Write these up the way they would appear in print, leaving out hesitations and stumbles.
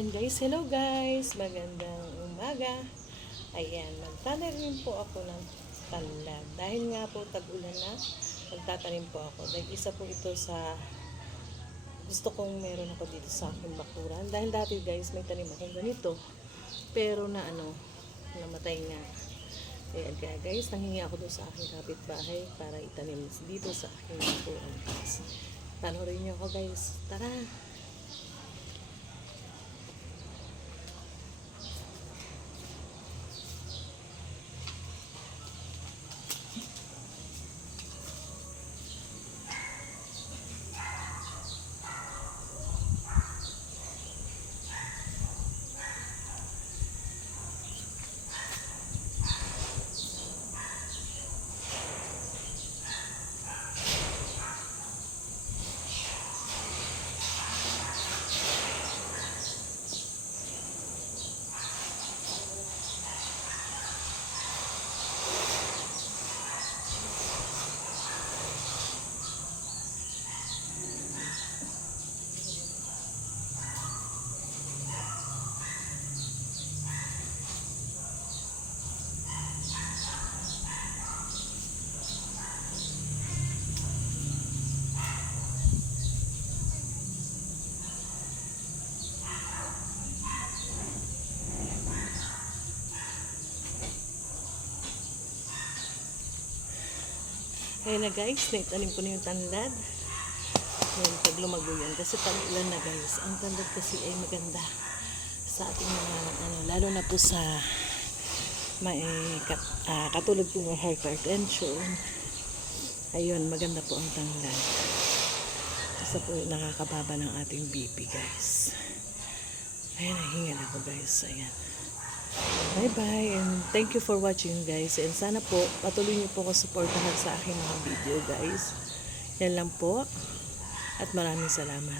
And guys, hello guys, magandang umaga. Ayan, magtatanim po ako ng tanlad. Dahil nga po tag-ulan na, magtatanim po ako. Dahil isa po ito sa gusto kong meron ako dito sa aking bakuran. Dahil dati guys, may tanim akong ganito. Pero namatay nga. Ayan, kaya guys, nanghingi ako doon sa aking kapitbahay para itanim dito sa aking bakuran guys. Panoorin niyo ako guys. Tara! Ayan na guys, naitanim ko na yung tanlad. Ayan, pag lumago yan. Kasi tag-ulan na guys. Ang tanlad kasi ay maganda sa ating mga, lalo na po sa may katulad po ng hypertension. Ayun, maganda po ang tanlad. Isa po yung nakakababa ng ating BP guys. Ayan, nahingal ako guys. Ayan. Bye-bye and thank you for watching guys, and sana po patuloy niyo po ko suportahan sa aking mga video guys. Yan lang po at maraming salamat.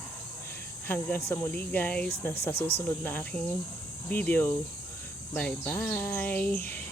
Hanggang sa muli guys, sa susunod na aking video. Bye-bye!